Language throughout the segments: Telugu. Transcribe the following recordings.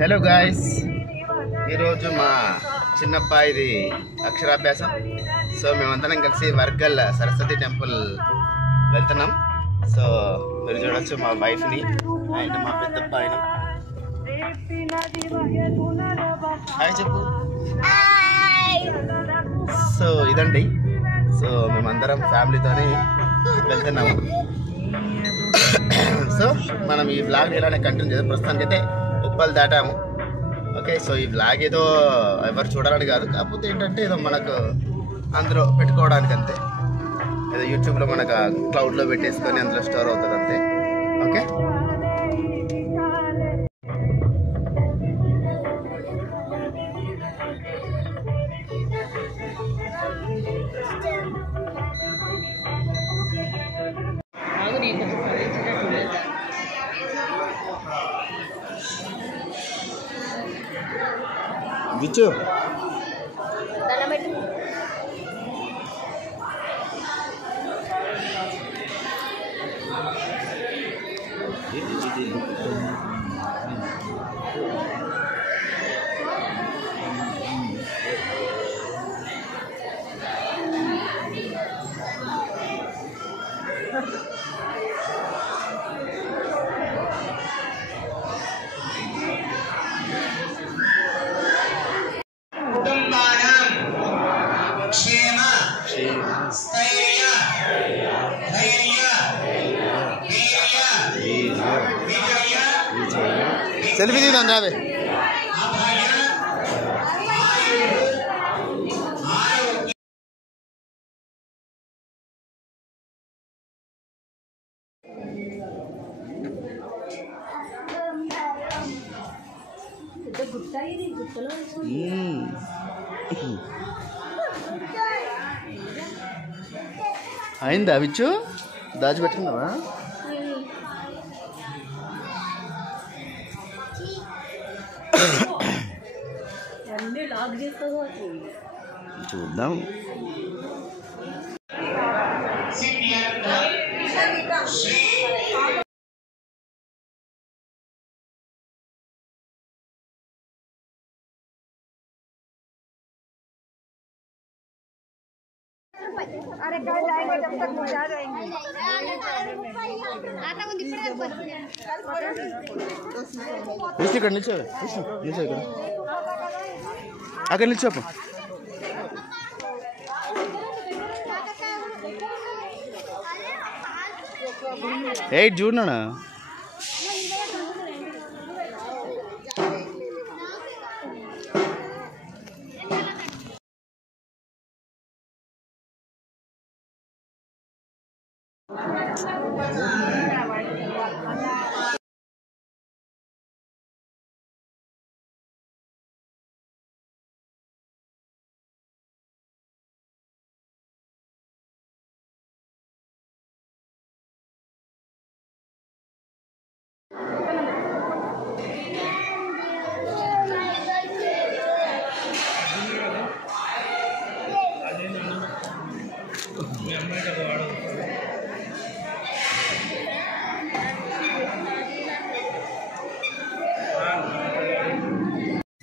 హలో గాయ్స్, ఈరోజు మా చిన్నబ్బాయిది అక్షరాభ్యాసం. సో మేమందరం కలిసి వర్గల్ సరస్వతి టెంపుల్ వెళ్తున్నాం. సో మీరు చూడొచ్చు మా వైఫ్ని అండ్ మా పెద్ద అబ్బాయిని. హాయ్ చెప్పు. సో ఇదండి, సో మేమందరం ఫ్యామిలీతోనే వెళ్తున్నాము. సో మనం ఈ బ్లాగ్ ఇలానే కంటిన్యూ చేద్దాం. ప్రస్తుతానికి అయితే ఉప్పల్ దాటాము. ఓకే, సో ఈ బ్లాగ్ ఏదో ఎవరు చూడాలని కాదు, కాకపోతే ఏంటంటే ఏదో మనకు అందులో పెట్టుకోవడానికి అంతే. ఏదో యూట్యూబ్లో మనకు క్లౌడ్లో పెట్టేసుకొని అందులో స్టోర్ అవుతుంది అంతే. ఓకే, విచ్చు సెల్ఫీ తీద్దాం రావే. అయిందా విచ్చు? దాచిపెట్టుకున్నావా? చూద్దాం. अरे कल जाएंगे जब तक मजा जाएंगे. ఇక్కడ నిల్చో, నిల్చో ఇక్కడ, అక్కడ నిల్చోపు. ఎయిట్ చూడనా?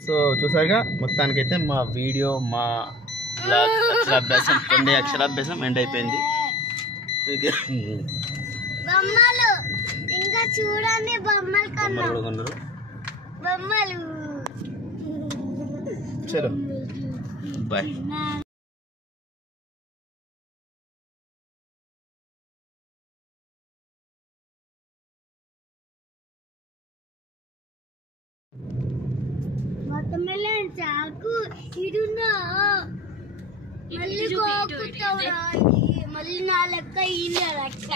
సో చూసారుగా, మొత్తానికైతే మా వీడియో, మా బ్లాగ్ అక్షరాభ్యాసం, కొన్ని అక్షరాభ్యాసం ఎండ్ అయిపోయింది. ఇంకా చూడండి, బొమ్మలు కొన్నారు. బొమ్మలు. చలో బాయ్. వాటర్మెలన్ చాకు ఇడున్నా, మళ్ళీ కోకుతావురా. మళ్ళీ నా లెక్క ఈ లెక్క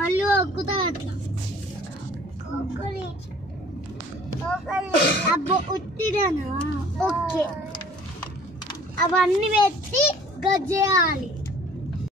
మళ్ళీ ఒక్కుతావు అట్లా. అబ్బో ఉట్టిదనా? ఓకే, అవన్నీ పెట్టి గజ్జేయాలి.